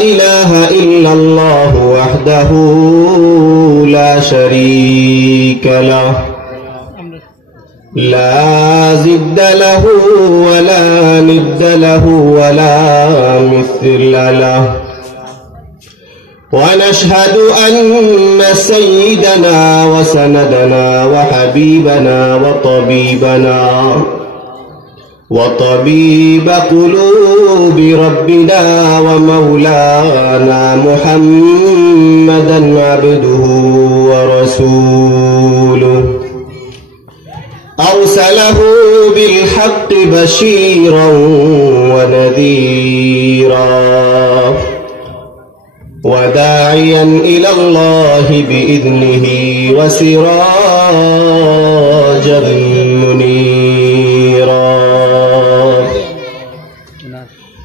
إله إلا الله وحده لا شريك له لا ضد له ولا ند له ولا مثل له ونشهد أن سيدنا وسندنا وحبيبنا وطبيب قلوب ربنا ومولانا محمدا عبده ورسوله أرسله بالحق بشيرا ونذيرا وداعيا إلى الله بإذنه وسراجا منيرا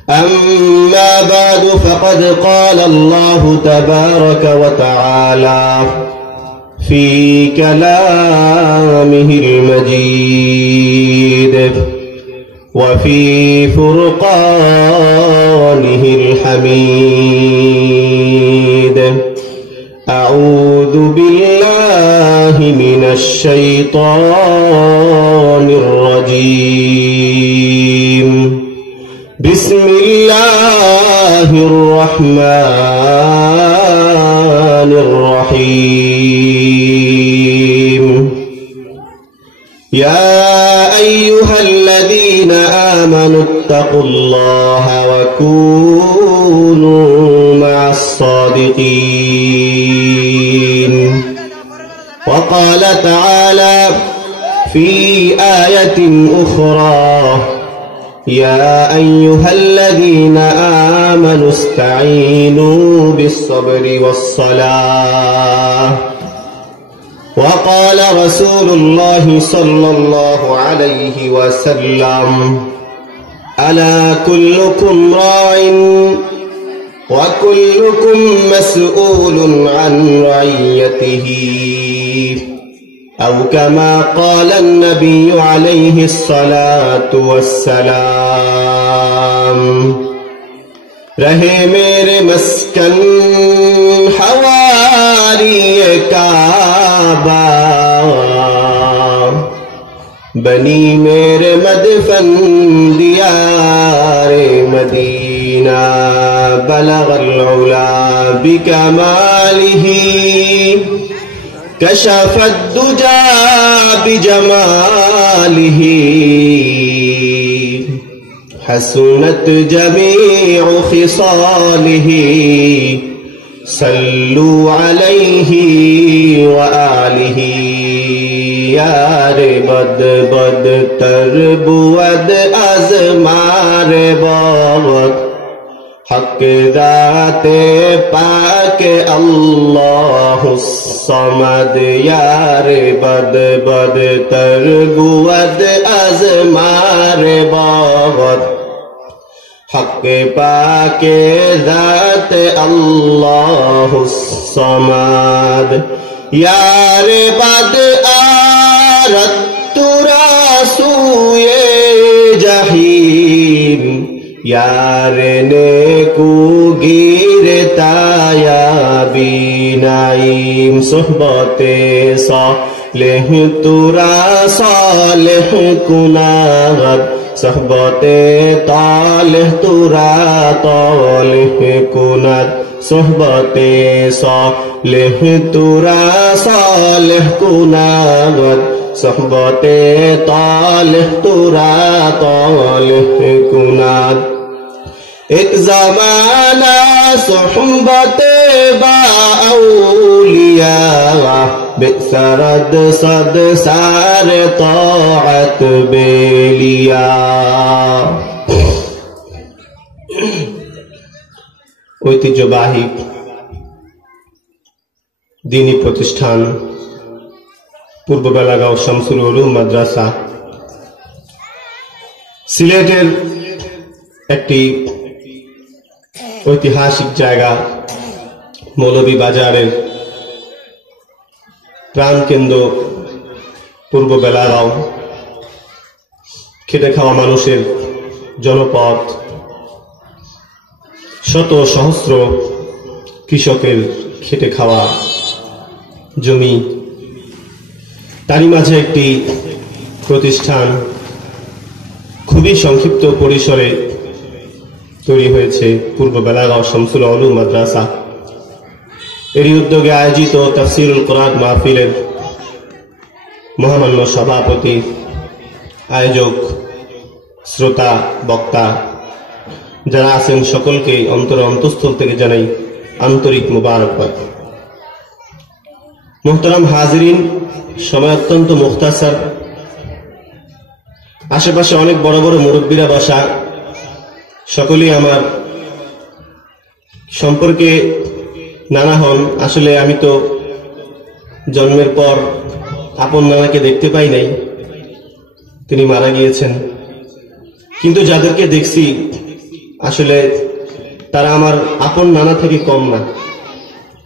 أما بعد فقد قال الله تبارك وتعالى في كلامه المجيد وفي فرقانه الحميد أعوذ بالله من الشيطان الرجيم بسم الله الرحمن الرحيم يا أيها الذين آمنوا اتقوا الله وكونوا مع الصادقين وقال تعالى في آية أخرى يا أيها الذين آمنوا استعينوا بالصبر والصلاة وقال رسول الله صلى الله عليه وسلم ألا كلكم راع وكلكم مسؤول عن رعيته أو كما قال النبي عليه الصلاة والسلام रहे मेरे मस्कन हवारी काबा बनी मेरे मदफन दियारे मदीना बलगल उला बिकमालिही कशफत दुजा बिजमालिही हसनत जमीउ खिसालिही सल्लु अलैहि व आलिही यारे बद बद तरबुअद अज़मार बावत हक दाते पाक अल्लाहुस समद यारे बद बद तरबुअद अज़मार बावत हक पाके ज़ात अल्लाहुस समद यारे बद आरत तुरा सूए जहीम यारे ने को गिरताया बीनाईम सोहबते सालेह तुरा सालेह कुनागत सोहबते तालेह तुरा तालेह कुनात सोहबते सालेह तुरा सालेह कुनागत सोहबते तालेह तुरा तालेह कुनात एक ज़माना सोहबते बाउलिया बेसरद सद सार ताअत बेलिया ঐতিহ্যবাহী দীনী প্রতিষ্ঠান পূর্ব বেলাগাঁও শামসুল উলুম মাদ্রাসা সিলেটের একটি ঐতিহাসিক জায়গা মৌলভীবাজারের প্রাণকেন্দ্র পূর্ব বেলাগাঁও খেটে খাওয়া মানুষের জনপদ শত সহস্র কৃষকের খেটে খাওয়া জমি, তারই মাঝে একটি প্রতিষ্ঠান খুবই সংক্ষিপ্ত পরিসরে তৈরি হয়েছে, পূর্ব বেলাগাঁও শামসুল উলুম মাদ্রাসা। এরই উদ্যোগে আয়োজিত তাফসীরুল কোরআন মাহফিলের মহামান্য সভাপতি, আয়োজক, শ্রোতা, বক্তা যারা আছেন সকলকে অন্তঃস্থল থেকে জানাই আন্তরিক মুবারকবাদ। মুহতারাম হাজিরিন, সময় অত্যন্ত মুখতাসার, আশেপাশে অনেক বড় বড় মুরব্বীরা বসা, সকলেই আমার সম্পর্কে নানা হন। আসলে আমি তো জন্মের পর আপন নানাকে দেখতে পাই নাই, তিনি মারা গিয়েছেন। কিন্তু যাদেরকে দেখছি আসলে তারা আমার আপন নানা থেকে কম না,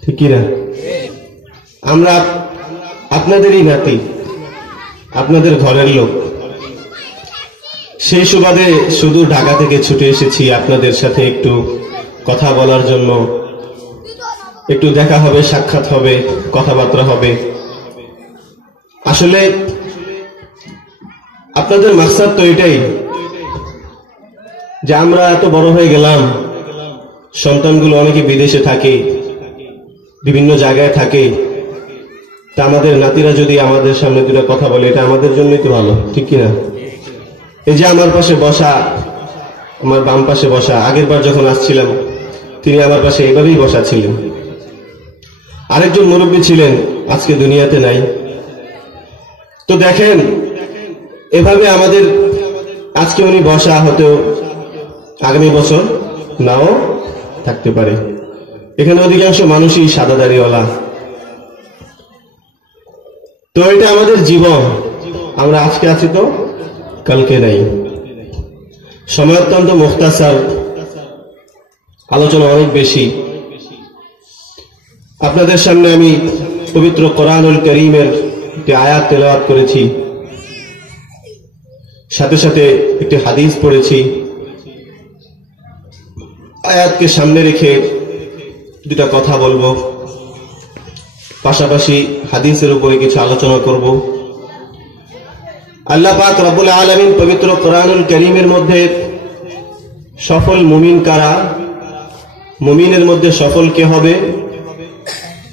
ঠিক না? আমরা আপনাদেরই নাতি, আপনাদের ঘরের লোক। সেই সুবাদে শুধু ঢাকা থেকে ছুটে এসেছি আপনাদের সাথে একটু কথা বলার জন্য, একটু দেখা হবে, সাক্ষাৎ হবে, কথাবার্তা হবে। আসলে আপনাদের মাকসাদ তো এটাই যে আমরা এত বড় হয়ে গেলাম, সন্তানগুলো অনেকে বিদেশে থাকে, বিভিন্ন জায়গায় থাকে, তা আমাদের নাতিরা যদি আমাদের সামনে দুটো কথা বলে, এটা আমাদের জন্যই তো ভালো, ঠিক কিনা? এই যে আমার পাশে বসা, আমার বাম পাশে বসা, আগের বার যখন আসছিলাম তিনি আমার পাশে এভাবেই বসা ছিলেন। আরেকজন মুরব্বী ছিলেন, আজকে দুনিয়াতে নাই। তো দেখেন, এভাবে আমাদের আজকে উনি বসা, হতেও আগামী বছর নাও থাকতে পারে। এখানে অধিকাংশ মানুষই সাদা দাড়িওয়ালা। তো এটা আমাদের জীবন, আমরা আজকে আছি তো কালকে নাই। সময় অত্যন্ত মুখতাসার, আলোচনা অনেক বেশি। আপনাদের সামনে আমি পবিত্র কোরআনুল কারীমের একটি আয়াত তেলাওয়াত করেছি, সাথে সাথে একটি হাদিস পড়েছি। আয়াতকে সামনে রেখে দুটা কথা বলবো, পাশাপাশি হাদিসের উপরে কিছু আলোচনা করব। আল্লাহ পাক রব্বুল আলামিন পবিত্র কোরআনুল কারীমের মধ্যে সফল মুমিন কারা, মুমিনের মধ্যে সফল কে হবে,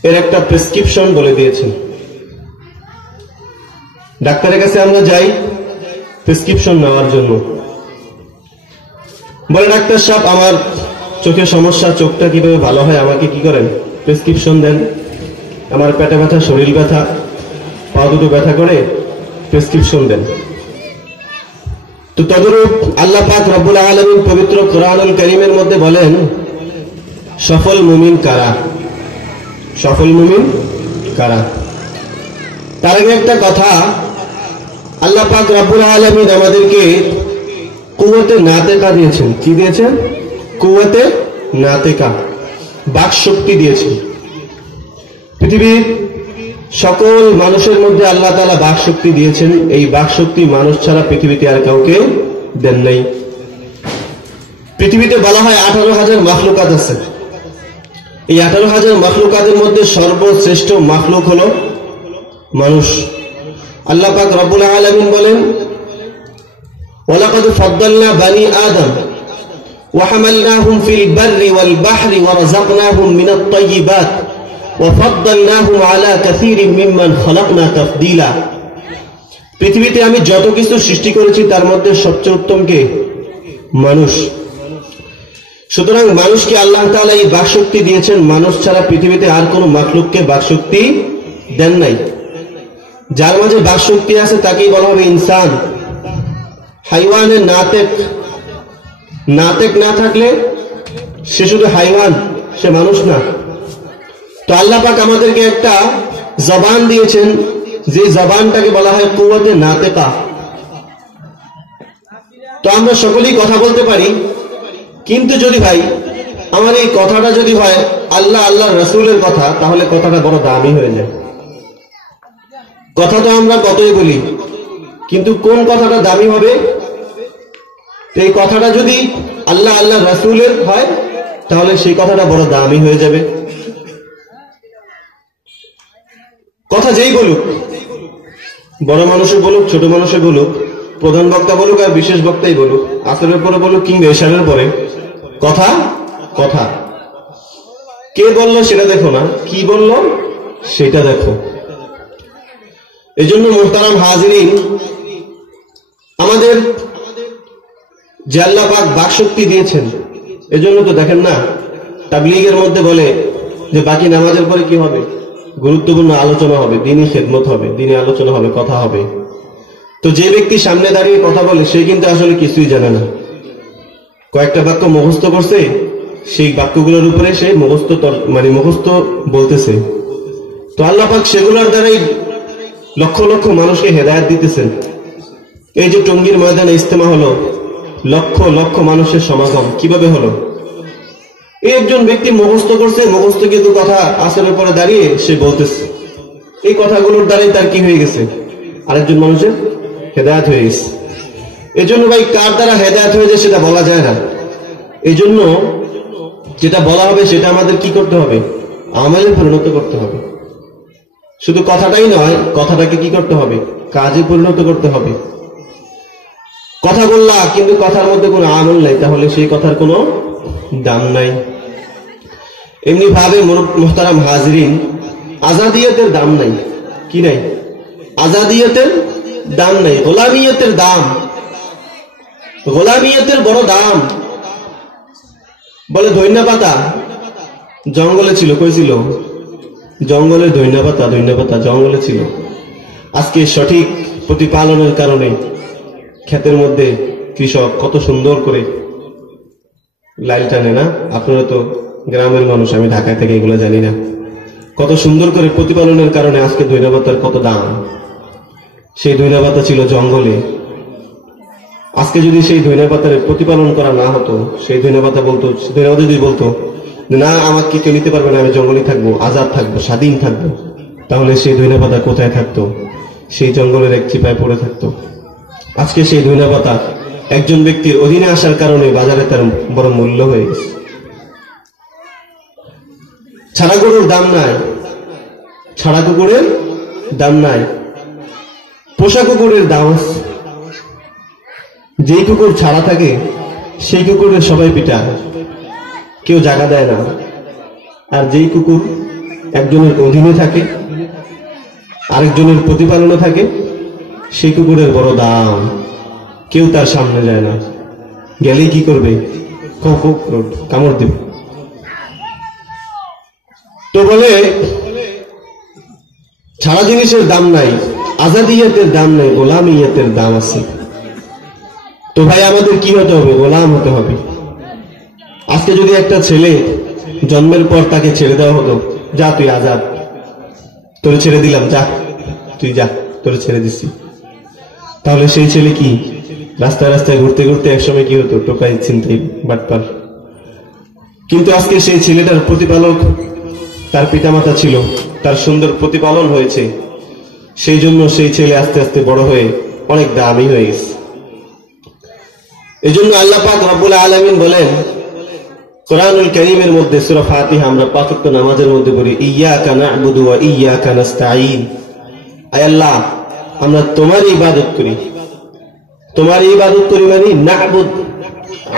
এর একটা প্রেসক্রিপশন বলে দিয়েছেন। ডাক্তারের কাছে আমরা যাই প্রেসক্রিপশন নেওয়ার জন্য, বলে ডাক্তার সাহেব আমার চোখের সমস্যা, চোখটা কিভাবে ভালো হয়, আমাকে কি করেন, প্রেসক্রিপশন দেন। আমার পেটে ব্যথা, শরীর ব্যথা, পা দুটো ব্যথা করে প্রেসক্রিপশন দেন। তো তদরূপ আল্লাহ পাক রব্বুল আলামিন পবিত্র কোরআনুল কারীমের মধ্যে বলেন সফল মুমিন কারা, সফল মুমিন কারা। তার আগে একটা কথা, আল্লাহ পাক রব্বুল আলামিন আমাদেরকে কুওয়াতে নাতেকা দিয়েছেন। কি দিয়েছেন? কুওয়াতে নাতেকা, বাক শক্তি দিয়েছেন। পৃথিবীর সকল মানুষের মধ্যে আল্লাহ তাআলা বাক শক্তি দিয়েছেন। এই বাক শক্তি মানুষ ছাড়া পৃথিবীতে আর কাউকে দেন নাই। পৃথিবীতে বলা হয় 18,000 মাখলুকাত আছে। এই 18,000 মাখলুকাতের মধ্যে সর্বশ্রেষ্ঠ মাখলুক হলো মানুষ। আল্লাহ পাক রব্বুল আলামিন বলেন ওয়ালাকাদ ফাদ্দালনা বানি আদম ওয়া হামালনাহুম ফিল বাররি ওয়াল বাহরি ওয়া রাযাকনাহুম মিনাত তাইয়্যিবাত ওয়া ফাদ্দালনাহুম আলা কাসীরিম মিম্মান খালাকনা তাফদীলা। পৃথিবীতে আমি যত কিছু সৃষ্টি করেছি তার মধ্যে সবচেয়ে উত্তম কে? মানুষ। সুতরাং মানুষকে আল্লাহ তাআলা এই বাকশক্তি দিয়েছেন, মানুষ ছাড়া পৃথিবীতে আর কোনো মাখলুককে বাকশক্তি দেন নাই। যার মাঝে বাকশক্তি আছে তাকেই বলা হবে ইনসান। হাইওয়ানের নাতেক, নাতেক না থাকলে সে শুধু হাইওয়ান, সে মানুষ না। তো আল্লাহ পাক আমাদেরকে একটা জবান দিয়েছেন, যে জবানটাকে বলা হয় কুওয়াতে নাতেকা। তো আমরা সকলেই কথা বলতে পারি, কিন্তু যদি ভাই আমার এই কথাটা যদি হয় আল্লাহ আল্লাহর রাসূলের কথা, তাহলে কথাটা বড় দামি হয়ে যায়। কথা তো আমরা কতই বলি, কিন্তু কোন কথাটা দামি হবে? এই কথাটা যদি আল্লাহ আল্লাহর রাসূলের হয় তাহলে সেই কথাটা বড় দামি হয়ে যাবে। কথা যেই বলুক, বড় মানুষে বলুক, ছোট মানুষে বলুক, প্রধান বক্তা বলুক আর বিশেষ বক্তাই বলুক, আসরের পরে বলুক কিংবা এশারের পরে, কথা কথা। কে বলল সেটা দেখো না, কি বলল সেটা দেখো। এই জন্য মুহতারাম হাজিরিন, আমাদের যে আল্লাহ পাক বাকশক্তি দিয়েছেন, এজন্য তো দেখেন না তাবলীগের মধ্যে বলে যে বাকি নামাজের পরে কি হবে, গুরুত্বপূর্ণ আলোচনা হবে, দিনী খেদমত হবে, দিনী আলোচনা হবে, কথা হবে। তো যে ব্যক্তি সামনে দাঁড়িয়ে কথা বলে সে কিন্তু আসলে কিছুই জানে না, কয়েকটা বাক্য মুখস্থ করছে, সেই বাক্যগুলোর উপরে সে মুখস্থ বলতেছে। তো আল্লাহ পাক সেগুলোর দ্বারাই লক্ষ লক্ষ মানুষকে হেদায়েত দিতেছেন। এই যে টঙ্গীর ময়দানে ইজতেমা হলো, লক্ষ লক্ষ মানুষের সমাগম কিভাবে হলো? এই একজন ব্যক্তি মুখস্থ করছে, মুখস্থ কিন্তু কথা আসরের পরে দাঁড়িয়ে সে বলতেছে, এই কথাগুলোর দ্বারাই তার কি হয়ে গেছে, আরেকজন মানুষের হেদায়েত হয়ে গেছে। এই জন্য ভাই কার দ্বারা হেদায়েত হয়ে যায় সেটা বলা যায় না। এই জন্য যেটা বলা হবে সেটা আমাদের কি করতে হবে, আমলে পরিণত করতে হবে। শুধু কথাটাই নয়, কথাটাকে কি করতে হবে, কাজে পরিণত করতে হবে। কথা বললা কিন্তু কথার মধ্যে কোনো আমল নাই, তাহলে সেই কথার কোনো দাম নাই। এমনি ভাবে মুহতারাম হাজিরিন, আজাদিয়তের দাম নাই। কি নাই? আজাদিয়তের দাম নাই, গোলামিয়তের দাম, গোলামিয়তের বড় দাম। বলে ধইনা পাতা জঙ্গলে ছিল, কই ছিল? জঙ্গলে ধইনা পাতা, ধইনা পাতা জঙ্গলে ছিল। আজকে সঠিক প্রতিপালনের কারণে ক্ষেতের মধ্যে কৃষক কত সুন্দর করে লাইল টানে না? আপনারা তো গ্রামের মানুষ, আমি ঢাকায় থেকে এগুলো জানি না। কত সুন্দর করে প্রতিপালনের কারণে আজকে ধইনা পাতার কত দাম। সেই ধইনা পাতা ছিল জঙ্গলে। আজকে যদি সেই ধইনা পাতার প্রতিপালন করা না হতো, সেই ধইনা পাতা বলতো, ধইনা পাতা যদি বলতো না আমাকে কেউ নিতে পারবে না, আমি জঙ্গলে থাকবো, আজাদ থাকবো, স্বাধীন থাকবো, তাহলে সেই ধইনা পাতা কোথায় থাকতো? সেই জঙ্গলের এক চিপায় পড়ে থাকতো। আজকে সেই ধইনা পাতা একজন ব্যক্তির অধীনে আসার কারণে বাজারে তার বড় মূল্য হয়ে গেছে। ছাড়া গরুর দাম নাই, ছাড়া কুকুরের দাম নাই, পোষা কুকুরের দাম আছে। যেই কুকুর ছাড়া থাকে সেই কুকুরের সবাই পিটা, কেউ জায়গা দেয় না। আর যেই কুকুর একজনের অধীনে থাকে, আরেকজনের প্রতিপালনে থাকে, সেই কুকুরের বড় দাম, কেউ তার সামনে যায় না। গেলেই কি করবে? কামড় দেবে। তো বলে ছাড়া জিনিসের দাম নাই, আজাদিয়তের দাম নাই, গোলামিয়তের দাম আছে। তো ভাই আমাদের কি হতে হবে? গোলাম হতে হবে। আজকে যদি একটা ছেলে জন্মের পর তাকে ছেড়ে দেওয়া হতো, যা তুই আজাদ, তোরে ছেড়ে দিলাম, যা তুই যা, তোরে ছেড়ে দিচ্ছি, তাহলে সেই ছেলে কি রাস্তায় রাস্তায় ঘুরতে ঘুরতে একসময় কি হতো? টোকাই, ছিনতাই, বাটপার। কিন্তু আজকে সেই ছেলেটার প্রতিপালক তার পিতামাতা ছিল, তার সুন্দর প্রতিপালন হয়েছে, সেই জন্য সেই ছেলে আস্তে আস্তে বড় হয়ে অনেক দামি হয়ে গেছে। এই জন্য আল্লাহ পাক রব্বুল আলামিন বলেন কোরআনুল কারীমের মধ্যে, সূরা ফাতিহা আমরা ৫ ওয়াক্ত নামাজের মধ্যে পড়ি, ইয়্যাকা না'বুদু ওয়া ইয়্যাকা নাস্তাঈন। আয় আল্লাহ, আমরা তোমার ইবাদত করি। তোমার ইবাদত করি মানে না'বুদ,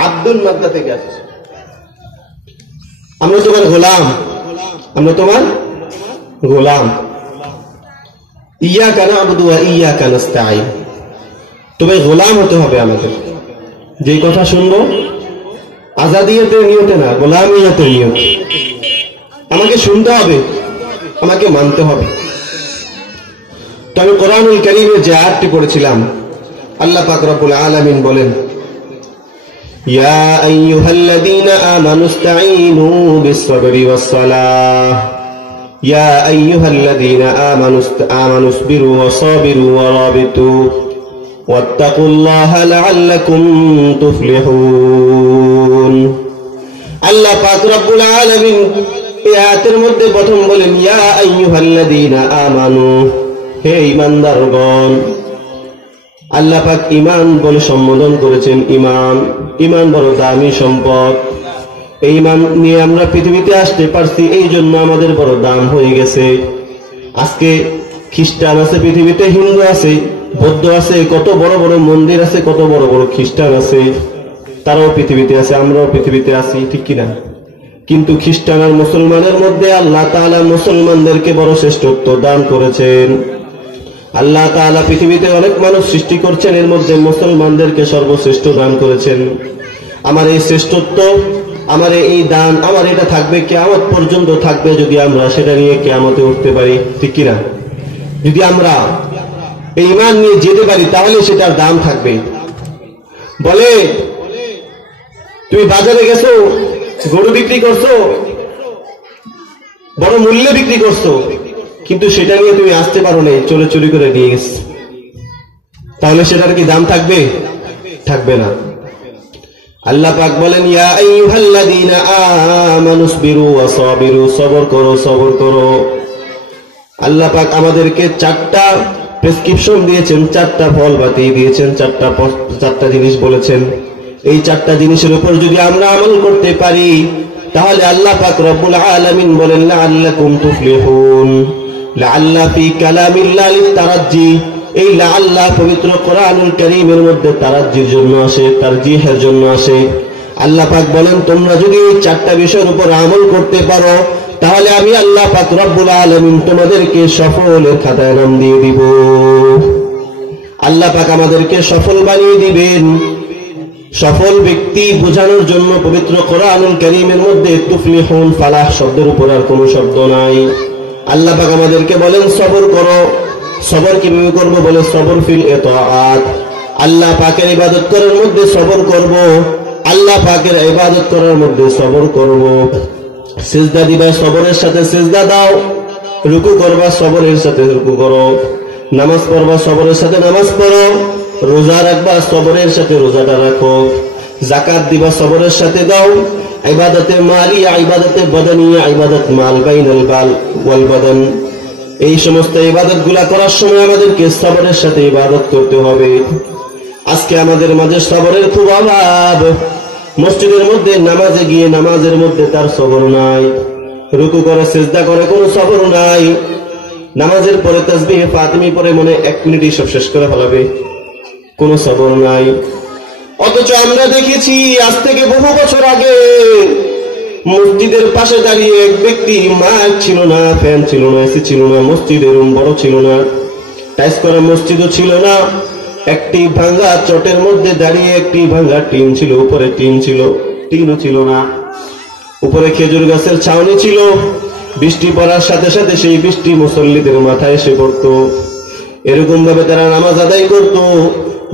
আব্দুল মাদ্দা থেকে আসছে। আমরা তোমার গোলাম, আমরা তোমার গোলাম। ইয়্যাকা না'বুদু ওয়া ইয়্যাকা নাস্তাঈন। তবে গোলাম হতে হবে আমাদের। যেই কথা শুনবো আজাদিয়তের নিয়তে না, গোলামিয়তের নিয়তে। আমাকে শুনতে হবে, আমাকে মানতে হবে। তো আমি কোরআনুল কারীমে যে আয়াতটি পড়েছিলাম, আল্লাহ পাক রব্বুল আলামিন বলেন, ইয়া আইয়ুহাল্লাযীনা আমানু ইসতাঈনু বিস-সাবরি ওয়াস-সালাহ, ইয়া আইয়ুহাল্লাযীনা আমানু ইসবিরু ওয়াসাবিরু ওয়ারাবিতু ওয়াত্তাকুল্লাহা লাআল্লাকুম তুফলিহুন। আল্লাহ পাক রব্বুল আলামিন এই আয়াতের মধ্যে প্রথম বলেন, ইয়া আইয়ুহাল্লাযীনা আমানু, হে ঈমানদারগণ। আল্লাহ পাক ঈমান বলে সম্বোধন করেছেন। ঈমান, ঈমান বড় দামি সম্পদ। এই ঈমান নিয়ে আমরা পৃথিবীতে আসতে পারছি, এই জন্য আমাদের বড় দাম হয়ে গেছে। আজকে খ্রিস্টান আছে পৃথিবীতে, হিন্দু আছে, বৌদ্ধ আছে, কত বড় বড় মন্দির আছে, কত বড় বড় খ্রিস্টান আছে, তারাও পৃথিবীতে আছে, আমরাও পৃথিবীতে আছি, ঠিক কিনা? কিন্তু খ্রিস্টান আর মুসলমানের মধ্যে আল্লাহ তাআলা মুসলমানদেরকে বড় শ্রেষ্ঠত্ব দান করেছেন। আল্লাহ তাআলা পৃথিবীতে অনেক মানুষ সৃষ্টি করছেন, এর মধ্যে মুসলমানদেরকে সর্বশ্রেষ্ঠ দান করেছেন। আমার এই শ্রেষ্ঠত্ব, আমার এই দান, আমার এটা থাকবে কিয়ামত পর্যন্ত থাকবে, যদি আমরা সেটা নিয়ে কিয়ামতে উঠতে পারি, ঠিক কিনা? যদি আমরা এই ঈমান নিয়ে যেতে পারি তাহলে সেটার দাম থাকবে। বলে তুমি বাজারে গেছো, গরু বিক্রি করছো, বড় মূল্যে বিক্রি করছো, কিন্তু সেটা নিয়ে তুমি আসতে পারো না, চোরে চুরি করে নিয়ে গেছে, তাহলে সেটার কি দাম থাকবে? থাকবে না। আল্লাহ পাক বলেন, ইয়া আইয়ুহাল্লাযীনা আমানুসবিরু ওয়া সাবিরু, সবর করো, সবর করো। আল্লাহ পাক আমাদেরকে 4টা প্রেসক্রিপশন দিয়েছেন, 4টা ফল বাতিয়ে দিয়েছেন, 4টা জিনিস বলেছেন। এই 4টা জিনিসের উপর যদি আমরা আমল করতে পারি তাহলে আল্লাহ পাক রব্বুল আলামিন বলেন, লাআল্লাকুম তুফলিহুন। লাআল্লা ফি কালামিল্লাহ লিতারাজ্জি, এই লাআল্লাহ পবিত্র কোরআনুল কারীমের মধ্যে তারাজ্জির জন্য আসে, তারজিহের জন্য আসে। আল্লাহ পাক বলেন, তোমরা যদি এই 4টা বিষয়ের উপর আমল করতে পারো তাহলে আমি আল্লাহ পাক রব্বুল আলামিন তোমাদেরকে সফলের খাতায় নাম দিয়ে দিব। আল্লাহ পাক আমাদেরকে সফল বানিয়ে দিবেন। সফল ব্যক্তি বোঝানোর জন্য পবিত্র কোরআনুল কারীমের মধ্যে তুফলিহুন, ফালাহ শব্দের উপর আর কোনো শব্দ নাই। আল্লাহ পাক আমাদেরকে বলেন সবর করো। সবর কিভাবে করবো? বলে সবর ফিল ইতাআত, আল্লাহ পাকের ইবাদত করার মধ্যে সবর করব, আল্লাহ পাকের ইবাদত করার মধ্যে সবর করব। সিজদা দিবা, সবরের সাথে সিজদা দাও। রুকু করবা, সবরের সাথে রুকু করো। নামাজ পড়বা, সবরের সাথে নামাজ পড়ো। রোজা রাখবা, সবরের সাথে রোজাটা রাখো। যাকাত দিবা, সবরের সাথে দাও। ইবাদতে মালিয়া, ইবাদতে বদনিয়া, ইবাদত মাল বাইনাল বাল ওয়াল বদন, এই সমস্ত ইবাদতগুলা করার সময় আমাদেরকে সবরের সাথে ইবাদত করতে হবে। আজকে আমাদের মাঝে সবরের খুব অভাব। মসজিদের মধ্যে নামাজে গিয়ে নামাজের মধ্যে তার সবর নাই, রুকু করে সিজদা করে কোনো সবর নাই, নামাজের পরে তাসবিহ ফাতিমি পরে মনে 1 মিনিটই সব শেষ করে ফেলাবে, কোনো সবর নাই। অথচ আমরা দেখেছি আজ থেকে বহু বছর আগে মসজিদের পাশে দাঁড়িয়ে এক ব্যক্তি, মাইক ছিল না, ফ্যান ছিল না, এসি ছিল না, মসজিদের রুম বড় ছিল না, টাইস করা মসজিদও ছিল না, একটি ভাঙ্গা চটের মধ্যে দাঁড়িয়ে, একটি ভাঙ্গা টিন ছিল, উপরে টিন ছিল, টিনও ছিল না, উপরে খেজুর গাছের ছাউনি ছিল। বৃষ্টি পড়ার সাথে সাথে সেই বৃষ্টি মুসল্লিদের মাথায় এসে পড়তো। এরকম ভাবে তারা নামাজ আদায় করত।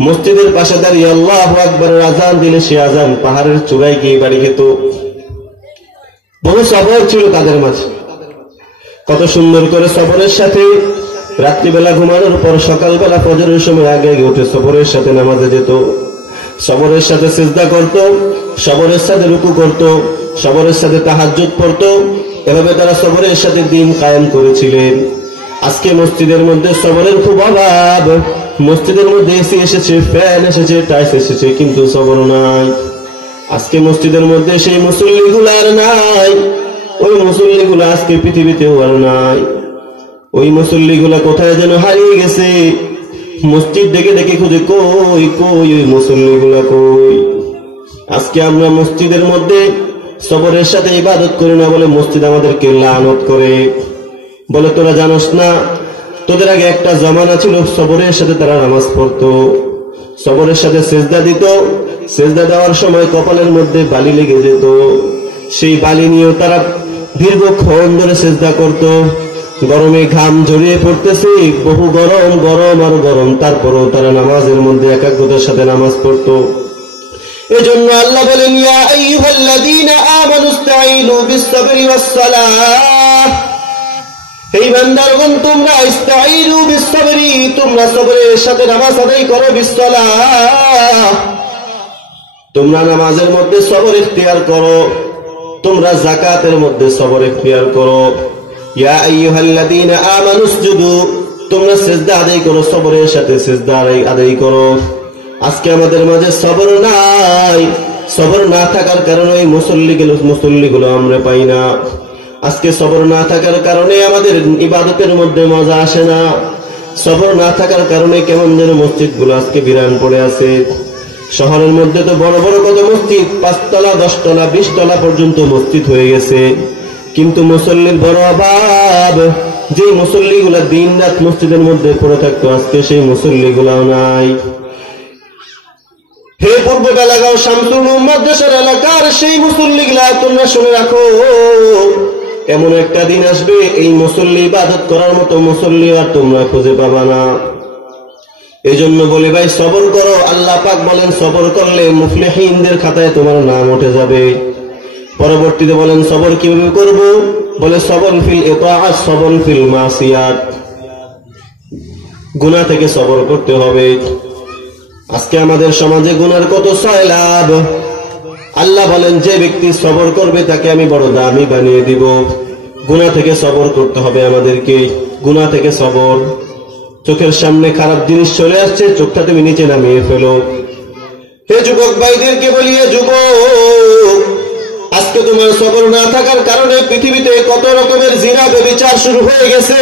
মসজিদের পাশে দাঁড়িয়ে আল্লাহু আকবারের আজান দিলে সে আজান পাহাড়ের চূড়ায় গিয়ে বাড়ি খেত। বহু সবর ছিল তাদের মাঝে। কত সুন্দর করে সবরের সাথে রাত্রিবেলা ঘুমানোর পর সকালবেলা ফজরের সময় আগে আগে উঠে সবরের সাথে নামাজে যেত, সবরের সাথে সিজদা করত, সবরের সাথে রুকু করত, সবরের সাথে তাহাজ্জুদ পড়ত। এভাবে তারা সবরের সাথে দিন কায়েম করেছিলেন। আজকে মসজিদের মধ্যে সবরের খুব অভাব। মসজিদের মধ্যে এসি এসেছে, ফ্যান এসেছে, টাইস এসেছে, কিন্তু সবর নাই। আজকে মসজিদের মধ্যে সেই মুসল্লিগুলো আর নাই। ওই মুসল্লিগুলো আজকে পৃথিবীতেও আর নাই। ওই মুসল্লিগুলা কোথায় যেন হারিয়ে গেছে। মসজিদ দেখে দেখে খুঁজে, কই কই ওই মুসল্লিগুলা কই। আজকে আমরা মসজিদের মধ্যে সবরের সাথে ইবাদত করি না বলে মসজিদ আমাদেরকে লানত করে, বলে তোরা জানোস না, তোদের আগে একটা জামানা ছিল সবরের সাথে তারা নামাজ পড়তো, সবরের সাথে সেজদা দিত, সেজদা দেওয়ার সময় কপালের মধ্যে বালি লেগে যেত, সেই বালি নিয়েও তারা দীর্ঘক্ষণ ধরে সেজদা করত। গরমে ঘাম ঝরিয়ে পড়তেছে, বহু গরম, গরম আর গরম, তারপরেও তারা নামাজের মধ্যে একাগ্রতার সাথে নামাজ পড়তো। এজন্য আল্লাহ বলেন, ইয়া আইয়ুহাল্লাযীনা আমানুস্তাঈনু বিস-সাবরি ওয়াস-সালাহ, হে বান্দাগণ তোমরা ইস্তাঈনু বিস-সাবরি, তোমরা সবরের সাথে নামাজ আদায় করো, বিস-সালাহ, তোমরা নামাজের মধ্যে সবর ইখতিয়ার করো, তোমরা যাকাতের মধ্যে সবর ইখতিয়ার করো। ইয়া আইয়ুহাল্লাযীনা আমানুসজুদু, তোমরা সিজদা আদায় করো, সবরের সাথে সিজদা আদায় করো। আজকে আমাদের মাঝে সবর নাই, সবর না থাকার কারণে এই মুসল্লিগুলো আমরা পাই না। আজকে সবর না থাকার কারণে আমাদের ইবাদতের মধ্যে মজা আসে না। সবর না থাকার কারণে কেমন যেন মসজিদগুলো আজকে বিরান পড়ে আছে। শহরের মধ্যে তো বড় বড় কত মসজিদ, 5 তলা 10 তলা 20 তলা পর্যন্ত মসজিদ হয়ে গেছে, কিন্তু মুসল্লির বড় অভাব। যে মুসল্লিগুলা দিন রাত মসজিদের মধ্যে পড়ে থাকতো, আজকে সেই মুসল্লিগুলাও নাই। হে পূর্ব বেলাগাঁও শামসুল মাদ্রাসার এলাকার সেই মুসল্লিগুলা, তোমরা শুনে রাখো, এমন একটা দিন আসবে এই মুসল্লি ইবাদত করার মতো মুসল্লি আর তোমরা খুঁজে পাবা না। এই জন্য বলি ভাই, সবর করো। আল্লাহ পাক বলেন সবর করলে মুফলিহিনদের খাতায় তোমার নাম উঠে যাবে। পরবর্তীতে বলেন সবর কিভাবে করব, বলে সবর ফিল ইতাআত, সবর ফিল মাসিয়াত, গুনাহ থেকে সবর করতে হবে। আজকে আমাদের সমাজে গুনার কত সয়লাব। আল্লাহ বলেন যে ব্যক্তি সবর করবে তাকে আমি বড় দামি বানিয়ে দিব। গুনাহ থেকে সবর করতে হবে আমাদেরকে, গুনাহ থেকে সবর। চোখের সামনে খারাপ জিনিস চলে আসছে, চোখটা তুমি নিচে নামিয়ে ফেলো। হে যুবক ভাইদেরকে বলি, হে যুবক, আজকে তোমার সবর না থাকার কারণে পৃথিবীতে কত রকমের জিনা ব্যভিচার শুরু হয়ে গেছে।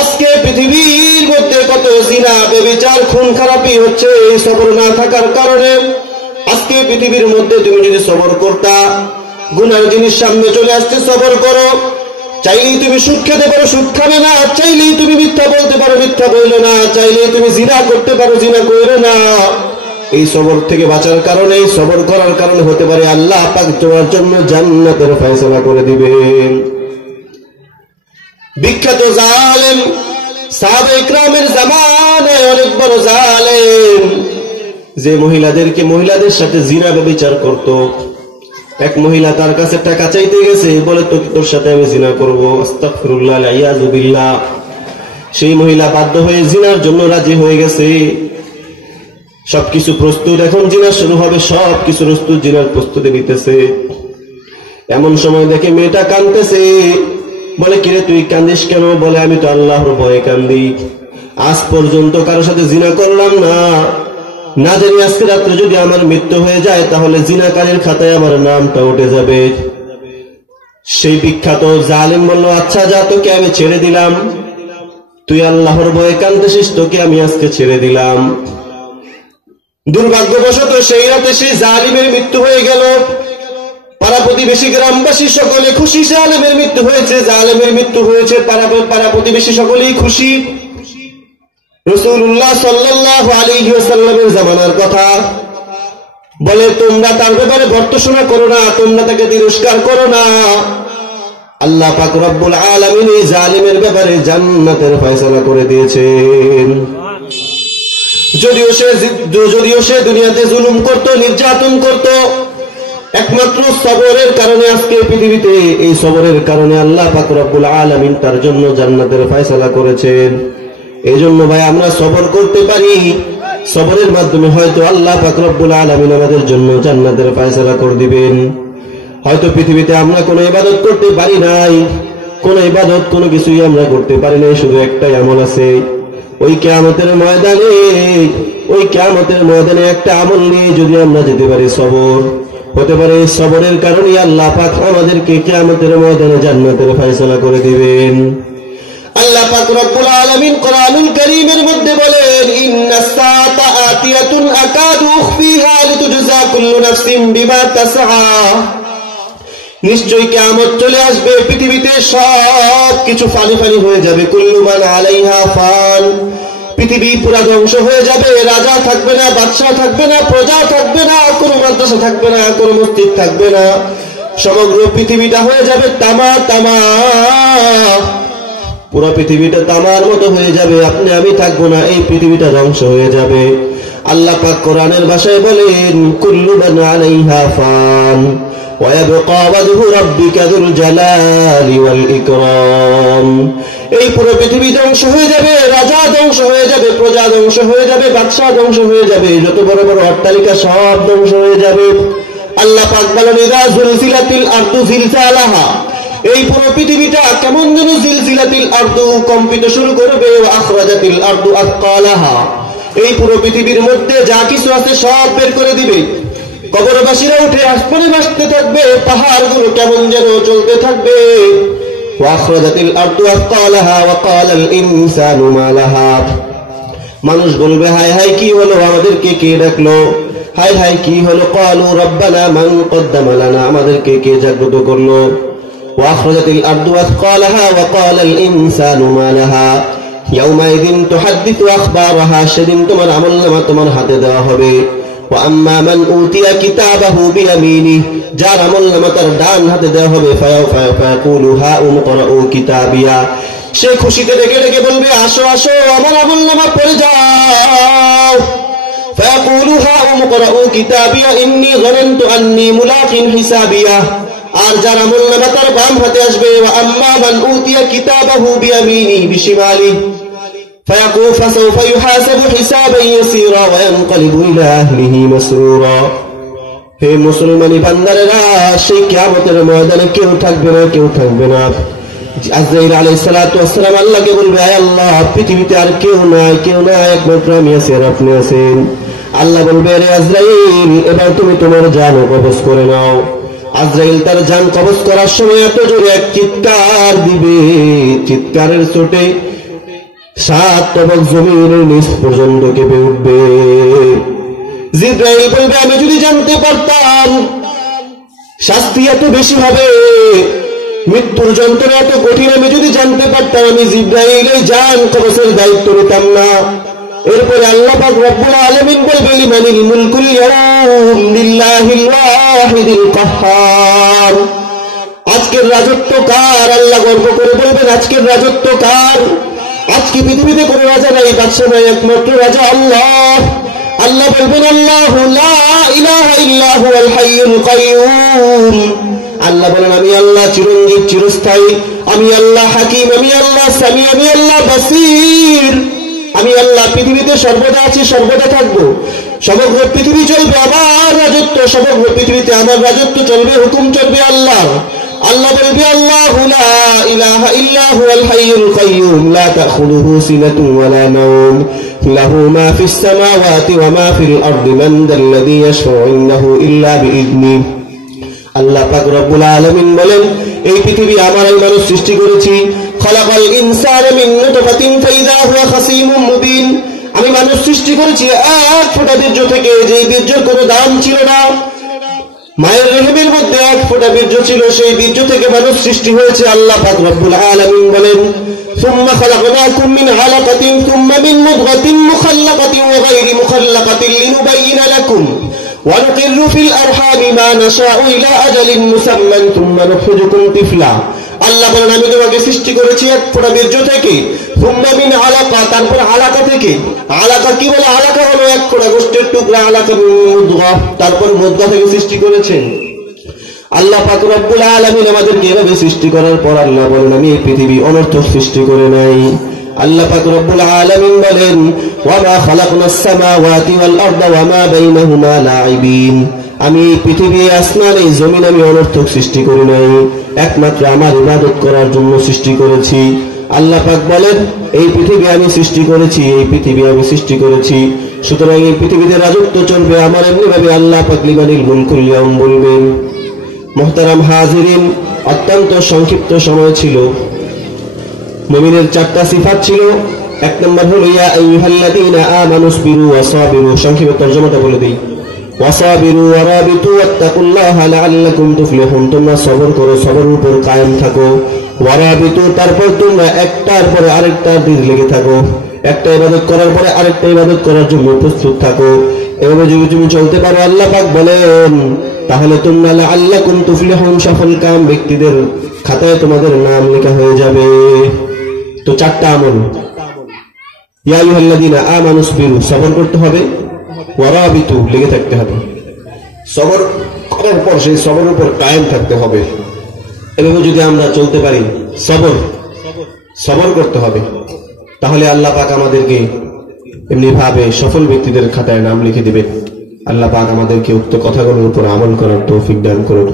আজকে পৃথিবীর মধ্যে কত জিনা ব্যভিচার খুন খারাপি হচ্ছে এই সবর না থাকার কারণে। আজকে পৃথিবীর মধ্যে তুমি যদি সবর করতা, গুনার জিনিস সামনে চলে আসছে, সবর করো। চাইলেই তুমি সুদ খেতে পারো, সুদ খাবে না। চাইলেই তুমি মিথ্যা বলতে পারো, মিথ্যা বললে না। চাইলেই তুমি জিনা করতে পারো, জিনা করবে না। এই সবর থেকে বাঁচার কারণে, সবর করার কারণে হতে পারে আল্লাহ পাক তোমার জন্য জান্নাতের ফয়সালা করে দিবেন। বিখ্যাত জালেম সাহাবা ইকরামের জামানায় অনেক বড় জালেম, যে মহিলাদের সাথে জিনা ব্যভিচার করত। এক মহিলা তার কাছে টাকা চাইতে গেছে, বলে তোর সাথে আমি জিনা করব। আস্তাগফিরুল্লাহ, আইয়াযু বিল্লাহ। সেই মহিলা বাধ্য হয়ে জিনার জন্য রাজি হয়ে গেছে। সবকিছু প্রস্তুত, এখন জিনা শুরু হবে, সবকিছু প্রস্তুত, জিনার প্রস্তুতি নিতেছে। এমন সময় দেখে মেয়েটা কাঁদতেছে। বলে, কিরে তুই কান্দিস কেন? বলে, আমি তো আল্লাহর ভয়ে কান্দি। আজ পর্যন্ত কারোর সাথে জিনা করলাম না, না জানি আজকে রাত্রে যদি আমার মৃত্যু হয়ে যায় তাহলে জিনাকারীর খাতায় আমার নামটা উঠে যাবে। সেই বিখ্যাত জালিম বলল, আচ্ছা যা, তোকে আমি ছেড়ে দিলাম। তুই আল্লাহর ভয়ে কাঁদতেছিস, তোকে আমি আজকে ছেড়ে দিলাম। দুর্ভাগ্যবশত সেই রাতে সেই জালিমের মৃত্যু হয়ে গেল। পাড়া প্রতিবেশী গ্রামবাসী সকলে খুশি, জালেমের মৃত্যু হয়েছে, জালেমের মৃত্যু হয়েছে। পাড়া প্রতিবেশী সকলেই খুশি। রাসূলুল্লাহ সাল্লাল্লাহু আলাইহি ওয়াসাল্লামের জামানার কথা বলে, তোমরা তার ব্যাপারে ভর্ৎসনা করো না, তোমরা তাকে তিরস্কার করো না। আল্লাহ পাক রব্বুল আলামিন এই জালিমের ব্যাপারে জান্নাতের ফয়সালা করে দিয়েছেন। যদিও সে দুনিয়াতে জুলুম করত, নির্যাতন করত, একমাত্র সবরের কারণে আজকে পৃথিবীতে, এই সবরের কারণে আল্লাহ পাক রব্বুল আলামিন তার জন্য জান্নাতের ফয়সালা করেছেন। এই জন্য ভাই আমরা সবর করতে পারি, সবরের মাধ্যমে হয়তো আল্লাহ পাক রব্বুল আলামিন আমাদের জন্য জান্নাতের ফয়সালা করে দিবেন। হয়তো পৃথিবীতে আমরা কোনো ইবাদত করতে পারি নাই, কোনো ইবাদত কোনো কিছুই আমরা করতে পারি নাই, শুধু একটাই আমল আছে। ওই কিয়ামতের ময়দানে একটা আমল নিয়ে যদি আমরা যেতে পারি, সবর হতে পারে। সবরের কারণে আল্লাহ পাক আমাদেরকে কিয়ামতের ময়দানে জান্নাতের ফয়সালা করে দিবেন। আল্লাহ পাক রব্বুল আলামিন কোরআনুল কারীমের মধ্যে বলেন, ইন্নাস সাআতা আতিয়াতুন আকাদু উখফিহা লিতুজজা কুল্লু নাফসিন বিমা তাসআ। নিশ্চয়ই কিয়ামত চলে আসবে, পৃথিবীতে সব কিছু ফানি হয়ে যাবে। কুল্লু মান আলাইহা ফান, পৃথিবী পুরা ধ্বংস হয়ে যাবে। রাজা থাকবে না, বাদশা থাকবে না, প্রজা থাকবে না, কোনো মাদ্রাসা থাকবে না, কোনো মসজিদ থাকবে না। সমগ্র পৃথিবীটা হয়ে যাবে তামা। পুরো পৃথিবীটা তামার মতো হয়ে যাবে, আপনি আমি থাকবো না, এই পৃথিবীটা ধ্বংস হয়ে যাবে। আল্লাহ পাক কোরআনের ভাষায় বলেন, কুল্লু মান আলাইহা ফান ওয়া ইয়াবকা ওয়াজহু রাব্বিকা যুল জালালি ওয়াল ইকরাম। এই পুরো পৃথিবী ধ্বংস হয়ে যাবে, রাজা ধ্বংস হয়ে যাবে, প্রজা ধ্বংস হয়ে যাবে, বাদশা ধ্বংস হয়ে যাবে, যত বড় বড় অট্টালিকা সব ধ্বংস হয়ে যাবে। আল্লাহ পাক বলেন, ইযা যুলজিলাতিল আরদু জিলজালাহা, এই পুরো পৃথিবীটা কেমন যেন জিলজিলাতিল আরদু, কম্পিত শুরু করবে। ওয়া আখরাজাতিল আরদু আথকালাহা, এই পুরো পৃথিবীর মধ্যে যা কিছু আছে সব বের করে দিবে। কবরবাসীরা উঠে আসমানে ভাসতে থাকবে, পাহাড়গুলো কেমন যেন চলতে থাকবে। ওয়াখরাজাতিল আরদু আসকালাহা ওয়া ক্বালাল ইনসানু মা লাহা। মানুষ বলবে হায় হায় কি হলো, আমাদেরকে কে ডাকলো, হায় হায় কি হলো। ক্বালু রাব্বানা মান কদ্দামা লানা, আমাদেরকে কে জাগ্রত করলো। ওয়াখরাজাতিল আরদু আসকালাহা ওয়া ক্বালাল ইনসানু মা লাহা ইয়াউমাইযিন তুহাদ্দিসু আখবারাহা, সেদিন তোমার আমলনামা তোমার হাতে দেওয়া হবে। ওয়া আম্মা মান উতিয়া কিতাবাহু বিয়ামিনিহি, যার আমলনামা তার ডান হাতে দেওয়া হবে। ফায়াকুলু হাউম করাউ কিতাবিয়া, সে খুশিতে ডেকে ডেকে বলবে আসো আসো আমার আমলনামা পড়ে যাও। ফায়াকুলু হাউম করাউ কিতাবিয়া ইন্নী যানানতু আন্নী মুলাকিন হিসাবিয়া, আর যার আমলনামা তার বাম হাতে আসবে। ওয়া আম্মা মান উতিয়া কিতাবাহু বিয়ামিনিহি বিশিমালিহি فسوف يحاسب حسابا يسيرا وينقلب إلى أهله مسرورا। হে মুসলমানি বান্দারেরা, সেই কিয়ামতের ময়দানে কেউ থাকবে না, কেউ থাকবে না। আজরাইল আলাইহিস সালাতু ওয়াস সালাম আল্লাহকে বলবে আয় আল্লাহ, পৃথিবীতে আর কেউ নাই, কেউ নাই, একমাত্র আমি আছি আর আপনি আছেন। আল্লাহ বলবে রে আজরাইল, এবার তুমি তোমার জান কবজ করে নাও। আজরাইল তার জান কবজ করার সময় এত জোরে এক চিৎকার দিবে, চিৎকারের চোটে 7 তবক জমিনের নিচ পর্যন্ত কেঁপে উঠবে। জিবরাইল বলবে আমি যদি জানতে পারতাম শাস্তি এত বেশি হবে, মৃত্যুর যন্ত্রণা এত কঠিন, আমি যদি জানতে পারতাম আমি জিবরাইলের জান কবজের দায়িত্ব নিতাম না। এরপরে আল্লাহ পাক রব্বুল আলামিন বলবে লিমানিল মুলকুল ইয়াউম লিল্লাহিল ওয়াহিদিল কাহ্হার, আজকের রাজত্ব কার? আল্লাহ গর্ব করে বলবেন আজকের রাজত্ব কার? আজকে পৃথিবীতে কোনো রাজা নাই, বাদশা নাই, একমাত্র রাজা আল্লাহ। আল্লাহ বলবেন আল্লাহু লা ইলাহা ইল্লা হুয়াল হাইয়ুল কাইয়ুম। আল্লাহ বলেন আমি আল্লাহ চিরঞ্জীব, চিরস্থায়ী, আমি আল্লাহ হাকিম, আমি আল্লাহ সামি, আমি আল্লাহ বাসীর। আমি আল্লাহ পৃথিবীতে সর্বদা আছি, সর্বদা থাকবো। সমগ্র পৃথিবী চলবে আমার রাজত্ব, সমগ্র পৃথিবীতে আমার রাজত্ব চলবে, হুকুম চলবে আল্লাহ। আল্লাহ বলবে আল্লাহু লা ইলাহা ইল্লা হুয়াল হাইয়ুল কাইয়ুম লা তাখুযুহু সিনাতুন ওয়া লা নাওম লাহু মা ফিস সামাওয়াতি ওয়া মা ফিল আরদি মান যাল্লাযী ইয়াশফাউ ইনদাহু ইল্লা বিইذনিহি। আল্লাহ পাক রব্বুল আলামিন বলেন এই পৃথিবী আমার মানুষ সৃষ্টি করেছি। খলাকাল ইনসানা মিন নুতফাতিন ফাইযা হুয়া খাসীমুম মুবিন, আমি মানুষ সৃষ্টি করেছি এক ফোঁটা বীর্য থেকে, যেই বীর্যের কোনো দাম ছিল না। মায়ের রেহেমের মধ্যে এক ফোঁটা বীর্য ছিল, সেই বীর্য থেকে মানুষ সৃষ্টি হয়েছে। আল্লাহ পাক রব্বুল আলামিন বলেন সুম্মা খালাকনাকুম মিন আলাকাতিন সুম্মা মিন মুদগাতিন মুখাল্লাকাতিন ওয়া গায়রি মুখাল্লাকাতিন লিনুবাইয়িনা লাকুম ওয়া নুকিররু ফিল আরহামি মা নাশাউ ইলা আজালিন মুসাম্মান সুম্মা নুখরিজুকুম তিফলা। আল্লাহ বলেন আমি তোমাকে সৃষ্টি করেছি এক ফোঁটা বীর্য থেকে, সুম্মা মিন আলাকা, তারপর আলাকা থেকে। আলাকা কি বলে? আলাকা হলো এক ফোঁটা গোশতের টুকরা, আলাকা মুদগা, তারপর মুদগা থেকে সৃষ্টি করেছেন। আল্লাহ পাক রব্বুল আলামিন আমাদেরকে এভাবে সৃষ্টি করার পর আল্লাহ বলেন আমি এই পৃথিবী অনর্থক সৃষ্টি করে নাই। আল্লাহ পাক রব্বুল আলামিন বলেন ওয়া মা খালাকনাস সামাওয়াতি ওয়াল আরদা ওয়া মা বাইনাহুমা লাঈবিন, আমি এই পৃথিবী, আসমান, এই জমিন আমি অনর্থক সৃষ্টি করি নাই, একমাত্র আমার ইবাদত করার জন্য সৃষ্টি করেছি। আল্লাহ পাক বলেন এই পৃথিবী আমি সৃষ্টি করেছি, এই পৃথিবী আমি সৃষ্টি করেছি, সুতরাং এই পৃথিবীতে রাজত্ব চলবে আমার। এমনিভাবে আল্লাহ পাক লিমানিল মুলকুল ইয়াউম বলবেন। মুহতারাম হাজিরিন, অত্যন্ত সংক্ষিপ্ত সময় ছিল। মুমিনের 4টা সিফাত ছিল। 1 নম্বর হলো ইয়া আইয়ুহাল্লাযীনা আমানুসবিরু ওয়া সাবিরু, সংক্ষেপে তরজমাটা বলে দেই। ওয়াসাবিরু ওয়ারাবিতু ওয়াত্তাকুল্লাহা লাআল্লাকুম তুফলিহুন, তোমরা সবর করো, সবরের উপর কায়েম থাকো। ওয়ারাবিতু, তারপর তোমরা একটার পরে আরেকটার দিকে লেগে থাকো, একটা ইবাদত করার পরে আরেকটা ইবাদত করার জন্য প্রস্তুত থাকো। এভাবে যদি তুমি চলতে পারো আল্লাহ পাক বলেন তাহলে তোমরা লাআল্লাকুম তুফলিহুন, সফল কাম ব্যক্তিদের খাতায় তোমাদের নাম লেখা হয়ে যাবে। তো 4টা আমল, ইয়া আইয়ুহাল্লাযীনা আমানুসবিরু, সবর করতে হবে, ওয়ারাবিতু, লেগে থাকতে হবে, সবর করার পর সেই সবরের উপর কায়েম থাকতে হবে। এভাবে যদি আমরা চলতে পারি, সবর করতে হবে, তাহলে আল্লাহ পাক আমাদেরকে এমনি ভাবে সফল ব্যক্তিদের খাতায় নাম লিখে দিবে। আল্লাহ পাক আমাদেরকে উক্ত কথাগুলোর উপর আমল করার তৌফিক দান করুন।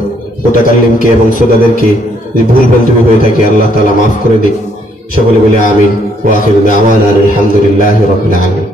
মোতাকাল্লিমকে এবং শ্রোতাদেরকে যে ভুল ভ্রান্তি হয়ে থাকে আল্লাহ তাআলা মাফ করে দিক। সকলে বলে আমিন। ওয়া আখিরু দাওয়ানা আলহামদুলিল্লাহি রাব্বিল আলামিন।